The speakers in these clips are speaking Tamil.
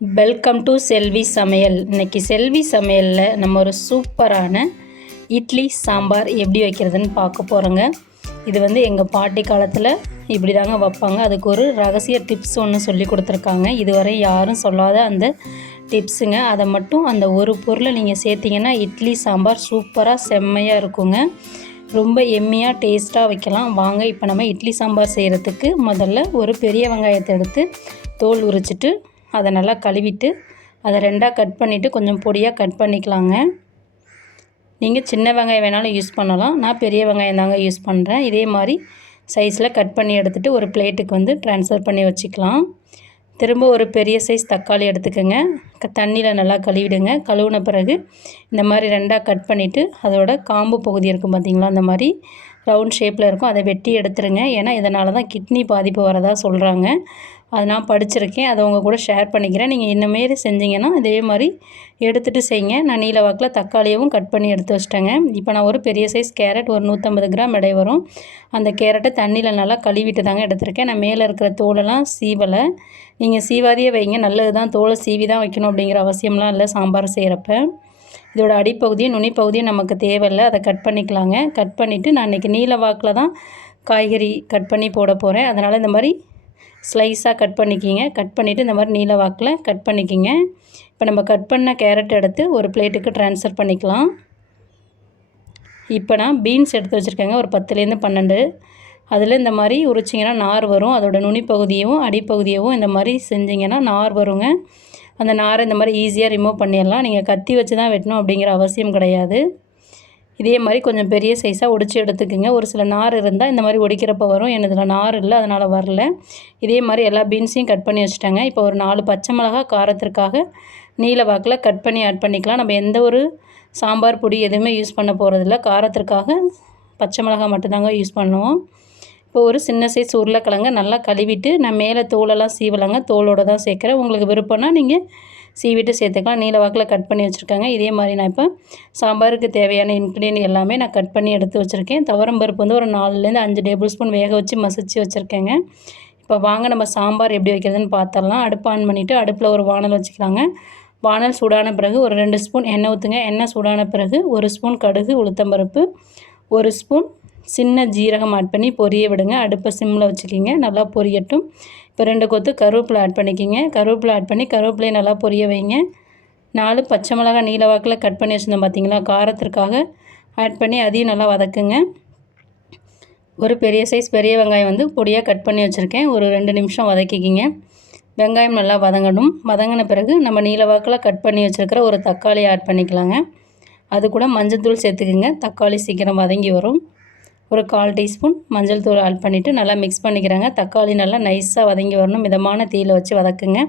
வெல்கம் டு செல்வி சமையல். இன்றைக்கி செல்வி சமையலில் நம்ம ஒரு சூப்பரான இட்லி சாம்பார் எப்படி வைக்கிறதுன்னு பார்க்க போகிறோங்க. இது எங்கள் பாட்டி காலத்தில் இப்படி தாங்க வைப்பாங்க. அதுக்கு ஒரு ரகசிய டிப்ஸ் ஒன்று சொல்லி கொடுத்துருக்காங்க. இதுவரை யாரும் சொல்லாத அந்த டிப்ஸுங்க. அதை மட்டும் அந்த ஒரு பொருளை நீங்கள் சேர்த்திங்கன்னா இட்லி சாம்பார் சூப்பராக செம்மையாக இருக்குங்க. ரொம்ப எம்மியாக டேஸ்ட்டாக வைக்கலாம். வாங்க இப்போ நம்ம இட்லி சாம்பார் செய்கிறதுக்கு முதல்ல ஒரு பெரிய வெங்காயத்தை எடுத்து தோல் உரிச்சிட்டு அதை நல்லா கழுவிட்டு அதை ரெண்டாக கட் பண்ணிவிட்டு கொஞ்சம் பொடியாக கட் பண்ணிக்கலாங்க. நீங்கள் சின்ன வெங்காயம் வேணாலும் யூஸ் பண்ணலாம். நான் பெரிய வெங்காயம் தாங்க யூஸ் பண்ணுறேன். இதே மாதிரி சைஸில் கட் பண்ணி எடுத்துகிட்டு ஒரு பிளேட்டுக்கு ட்ரான்ஸ்ஃபர் பண்ணி வச்சுக்கலாம். திரும்ப ஒரு பெரிய சைஸ் தக்காளி எடுத்துக்கோங்க. தண்ணியில் நல்லா கழுவிடுங்க. கழுவின பிறகு இந்த மாதிரி ரெண்டாக கட் பண்ணிவிட்டு அதோட காம்பு பகுதி இருக்கும் பார்த்திங்களா, அந்த மாதிரி ரவுண்ட் ஷேப்பில் இருக்கும். அதை வெட்டி எடுத்துருங்க. ஏன்னா இதனால தான் கிட்னி பாதிப்பு வரதா சொல்கிறாங்க. அதை நான் படிச்சிருக்கேன். அதை உங்கள் கூட ஷேர் பண்ணிக்கிறேன். நீங்கள் இந்தமாரி செஞ்சிங்கன்னா இதே மாதிரி எடுத்துகிட்டு செய்யுங்க. நான் நீல வாக்கில் தக்காளியவும் கட் பண்ணி எடுத்து வச்சிட்டேங்க. இப்போ நான் ஒரு பெரிய சைஸ் கேரட் ஒரு 150 கிராம் எடை வரும். அந்த கேரட்டை தண்ணியில் நல்லா கழுவிட்டு தாங்க எடுத்திருக்கேன். நான் மேலே இருக்கிற தோலெல்லாம் சீவலை. நீங்கள் சீவாதியே வைங்க, நல்லது தான். தோலை சீவி தான் வைக்கணும் அப்படிங்கிற அவசியம்லாம் இல்லை சாம்பார் செய்கிறப்ப. இதோட அடிப்பகுதியும் நுனிப்பகுதியும் நமக்கு தேவையில்லை. அதை கட் பண்ணிக்கலாங்க. கட் பண்ணிவிட்டு நான் இன்றைக்கி நீல வாக்கில் தான் காய்கறி கட் பண்ணி போட போகிறேன். அதனால் இந்த மாதிரி ஸ்லைஸாக கட் பண்ணிக்கிங்க. கட் பண்ணிவிட்டு இந்த மாதிரி நீல வாக்கில் கட் பண்ணிக்கிங்க. இப்போ நம்ம கட் பண்ண கேரட் எடுத்து ஒரு பிளேட்டுக்கு ட்ரான்ஸ்ஃபர் பண்ணிக்கலாம். இப்போ நான் பீன்ஸ் எடுத்து வச்சுருக்கேங்க, ஒரு 10லேருந்து 12. அதில் இந்த மாதிரி உரிச்சிங்கன்னா நார் வரும். அதோட நுனிப்பகுதியவும் அடிப்பகுதியவும் இந்த மாதிரி செஞ்சிங்கன்னா நார் வருங்க. அந்த நாரை இந்த மாதிரி ஈஸியாக ரிமூவ் பண்ணிடலாம். நீங்கள் கத்தி வச்சு தான் வெட்டணும் அப்படிங்கிற அவசியம் கிடையாது. இதே மாதிரி கொஞ்சம் பெரிய சைஸாக ஒடிச்சு எடுத்துக்கோங்க. ஒரு சில நார் இருந்தால் இந்த மாதிரி ஒடிக்கிறப்ப வரும். என்னதில் நார் இல்லை, அதனால் வரல. இதே மாதிரி எல்லா பீன்ஸையும் கட் பண்ணி வச்சுட்டாங்க. இப்போ ஒரு 4 பச்சை மிளகா காரத்திற்காக நீல வாக்கில் கட் பண்ணி ஆட் பண்ணிக்கலாம். நம்ம எந்த ஒரு சாம்பார் பொடி எதுவுமே யூஸ் பண்ண போகிறதில்ல. காரத்திற்காக பச்சை மிளகா மட்டும்தாங்க யூஸ் பண்ணுவோம். இப்போ ஒரு சின்ன சைஸ் உருளைக்கிழங்க நல்லா கழுவிட்டு நான் மேலே தோலெல்லாம் சீவலைங்க, தோலோடு தான் சேர்க்குறேன். உங்களுக்கு விருப்பம்னா நீங்கள் சீவிட்டு சேர்த்துக்கலாம். நீல வாக்கில் கட் பண்ணி வச்சுருக்காங்க. இதே மாதிரி நான் இப்போ சாம்பாருக்கு தேவையான இன்க்ரீடியன்ட் எல்லாமே நான் கட் பண்ணி எடுத்து வச்சுருக்கேன். துவரம்பருப்பு ஒரு 4லேருந்து 5 டேபிள் ஸ்பூன் வேக வச்சு மசிச்சு வச்சுருக்கேங்க. இப்போ வாங்க நம்ம சாம்பார் எப்படி வைக்கிறதுன்னு பார்த்துடலாம். அடுப்பு ஆன் பண்ணிவிட்டு அடுப்பில் ஒரு வானல் வச்சுக்கலாங்க. வானல் சூடான பிறகு ஒரு 2 ஸ்பூன் எண்ணெய் ஊற்றுங்க. எண்ணெய் சூடான பிறகு 1 ஸ்பூன் கடுகு உளுத்தம்பருப்பு, 1 ஸ்பூன் சின்ன ஜீரகம் ஆட் பண்ணி பொரிய விடுங்க. அடுப்பை சிம்மில் வச்சுக்கிங்க. நல்லா பொரியட்டும். இப்போ 2 கொத்து கருவேப்பிலை ஆட் பண்ணிக்கிங்க. கருவேப்பிலை ஆட் பண்ணி கருவேப்பிலையை நல்லா பொரிய வைங்க. 4 பச்சை மிளகாய் நீல வாக்கில் கட் பண்ணி வச்சுருந்தோம் பார்த்திங்களா, காரத்திற்காக ஆட் பண்ணி அதையும் நல்லா வதக்குங்க. ஒரு பெரிய சைஸ் பெரிய வெங்காயம் பொடியாக கட் பண்ணி வச்சுருக்கேன். ஒரு 2 நிமிஷம் வதக்கிக்கிங்க. வெங்காயம் நல்லா வதங்கணும். வதங்கின பிறகு நம்ம நீல வாக்கில் கட் பண்ணி வச்சுருக்கிற ஒரு தக்காளி ஆட் பண்ணிக்கலாங்க. அது கூட மஞ்சள் தூள் சேர்த்துக்குங்க. தக்காளி சீக்கிரம் வதங்கி வரும். ஒரு 1/4 டீஸ்பூன் மஞ்சள் தூள் ஆட் பண்ணிவிட்டு நல்லா மிக்ஸ் பண்ணிக்கிறாங்க. தக்காளி நல்லா நைஸாக வதங்கி வரணும். மிதமான தீயில் வச்சு வதக்குங்க.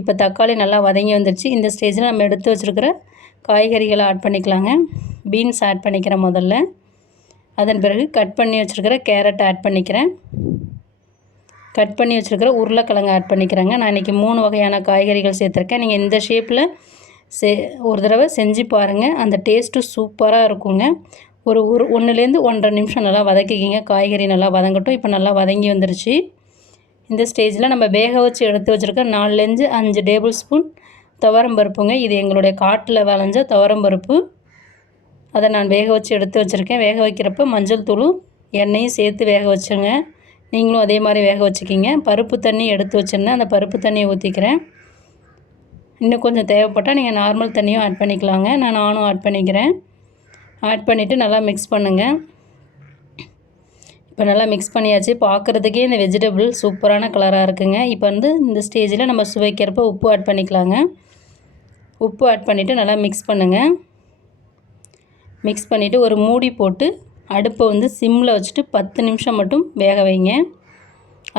இப்போ தக்காளி நல்லா வதங்கி வந்துடுச்சு. இந்த ஸ்டேஜில் நம்ம எடுத்து வச்சுருக்கிற காய்கறிகளை ஆட் பண்ணிக்கலாங்க. பீன்ஸ் ஆட் பண்ணிக்கிறேன் முதல்ல. அதன் பிறகு கட் பண்ணி வச்சுருக்கிற கேரட் ஆட் பண்ணிக்கிறேன். கட் பண்ணி வச்சுருக்கிற உருளைக்கிழங்கு ஆட் பண்ணிக்கிறேங்க. நான் இன்றைக்கி 3 வகையான காய்கறிகள் சேர்த்துருக்கேன். நீங்கள் இந்த ஷேப்பில் ஒரு தடவை செஞ்சு பாருங்கள். அந்த டேஸ்ட்டு சூப்பராக இருக்குங்க. ஒரு 1லேருந்து 1.5 நிமிஷம் நல்லா வதக்கிக்கிங்க. காய்கறி நல்லா வதங்கட்டும். இப்போ நல்லா வதங்கி வந்துருச்சு. இந்த ஸ்டேஜில் நம்ம வேக வச்சு எடுத்து வச்சுருக்க 4லேருந்து 5 டேபிள் ஸ்பூன் துவரம்பருப்புங்க. இது எங்களுடைய காட்டில் விளைஞ்ச துவரம்பருப்பு. அதை நான் வேக வச்சு எடுத்து வச்சுருக்கேன். வேக வைக்கிறப்ப மஞ்சள் தூளும் எண்ணெயும் சேர்த்து வேக வச்சுருங்க. நீங்களும் அதே மாதிரி வேக வச்சுக்கிங்க. பருப்பு தண்ணி எடுத்து வச்சுருந்தேன். அந்த பருப்பு தண்ணியை ஊற்றிக்கிறேன். இன்னும் கொஞ்சம் தேவைப்பட்டால் நீங்கள் நார்மல் தண்ணியும் ஆட் பண்ணிக்கலாங்க. நானும் ஆட் பண்ணிக்கிறேன். ஆட் பண்ணிவிட்டு நல்லா மிக்ஸ் பண்ணுங்கள். இப்போ நல்லா மிக்ஸ் பண்ணியாச்சு. பார்க்குறதுக்கே இந்த வெஜிடபிள் சூப்பரான கலராக இருக்குங்க. இப்போ இந்த ஸ்டேஜில் நம்ம சுவைக்கிறப்ப உப்பு ஆட் பண்ணிக்கலாங்க. உப்பு ஆட் பண்ணிவிட்டு நல்லா மிக்ஸ் பண்ணுங்கள். மிக்ஸ் பண்ணிவிட்டு ஒரு மூடி போட்டு அடுப்பை சிம்மில் வச்சுட்டு 10 நிமிஷம் மட்டும் வேக வைங்க.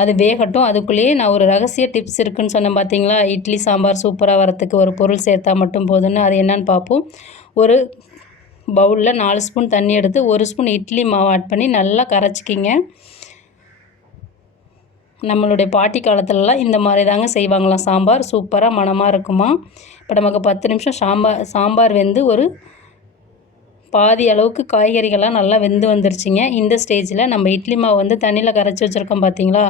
அது வேகட்டும். அதுக்குள்ளேயே நான் ஒரு ரகசிய டிப்ஸ் இருக்குதுன்னு சொன்னேன் பார்த்தீங்களா, இட்லி சாம்பார் சூப்பராக வரத்துக்கு ஒரு பொருள் சேர்த்தா மட்டும் போதுன்னு. அது என்னன்னு பார்ப்போம். ஒரு பவுலில் 4 ஸ்பூன் தண்ணி எடுத்து 1 ஸ்பூன் இட்லி மாவு ஆட் பண்ணி நல்லா கரைச்சிக்கிங்க. நம்மளுடைய பாட்டி காலத்துலலாம் இந்த மாதிரி தாங்க செய்வாங்களாம். சாம்பார் சூப்பராக மணமாக இருக்குமா. இப்போ நமக்கு 10 நிமிஷம் சாம்பார் வெந்து ஒரு பாதி அளவுக்கு காய்கறிகள்லாம் நல்லா வெந்து வந்துருச்சுங்க. இந்த ஸ்டேஜில் நம்ம இட்லி மாவு தண்ணியில் கரைச்சி வச்சுருக்கோம் பார்த்தீங்களா,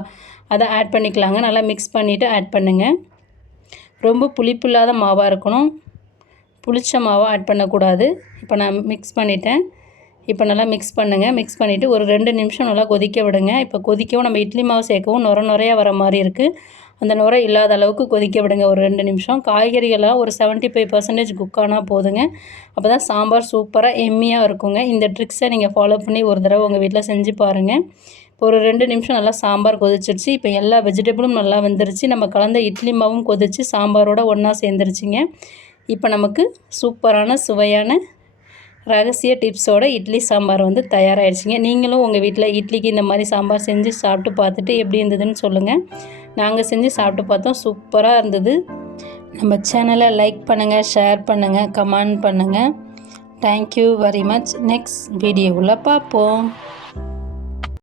அதை ஆட் பண்ணிக்கலாங்க. நல்லா மிக்ஸ் பண்ணிவிட்டு ஆட் பண்ணுங்கள். ரொம்ப புளிப்பு இல்லாத மாவாக இருக்கணும், புளிச்ச மாவாக ஆட் பண்ணக்கூடாது. இப்போ நான் மிக்ஸ் பண்ணிட்டேன். இப்போ நல்லா மிக்ஸ் பண்ணுங்கள். மிக்ஸ் பண்ணிவிட்டு ஒரு 2 நிமிஷம் நல்லா கொதிக்க விடுங்க. இப்போ கொதிக்கவும் நம்ம இட்லி மாவு சேர்க்கவும் நுரையாக வர மாதிரி இருக்குது. அந்த நுரை இல்லாத அளவுக்கு கொதிக்க விடுங்க ஒரு 2 நிமிஷம். காய்கறிகள்லாம் ஒரு 75% குக் ஆனால் போதுங்க. அப்போ தான் சாம்பார் சூப்பராக எம்மியாக இருக்குங்க. இந்த ட்ரிக்ஸை நீங்கள் ஃபாலோ பண்ணி ஒரு தடவை உங்கள் வீட்டில் செஞ்சு பாருங்கள். இப்போ ஒரு 2 நிமிஷம் நல்லா சாம்பார் கொதிச்சிருச்சு. இப்போ எல்லா வெஜிடபிளும் நல்லா வெந்துருச்சு. நம்ம கலந்த இட்லி மாவும் கொதிச்சு சாம்பாரோட ஒன்றா சேர்ந்துருச்சுங்க. இப்போ நமக்கு சூப்பரான சுவையான ரகசிய டிப்ஸோட இட்லி சாம்பார் வந்து தயாராகிடுச்சிங்க. நீங்களும் உங்கள் வீட்டில் இட்லிக்கு இந்த மாதிரி சாம்பார் செஞ்சு சாப்பிட்டு பார்த்துட்டு எப்படி இருந்ததுன்னு சொல்லுங்கள். நாங்கள் செஞ்சு சாப்பிட்டு பார்த்தோம், சூப்பராக இருந்தது. நம்ம சேனலை லைக் பண்ணுங்கள், ஷேர் பண்ணுங்கள், கமெண்ட் பண்ணுங்கள். Thank you very much. நெக்ஸ்ட் வீடியோவில் பார்ப்போம்.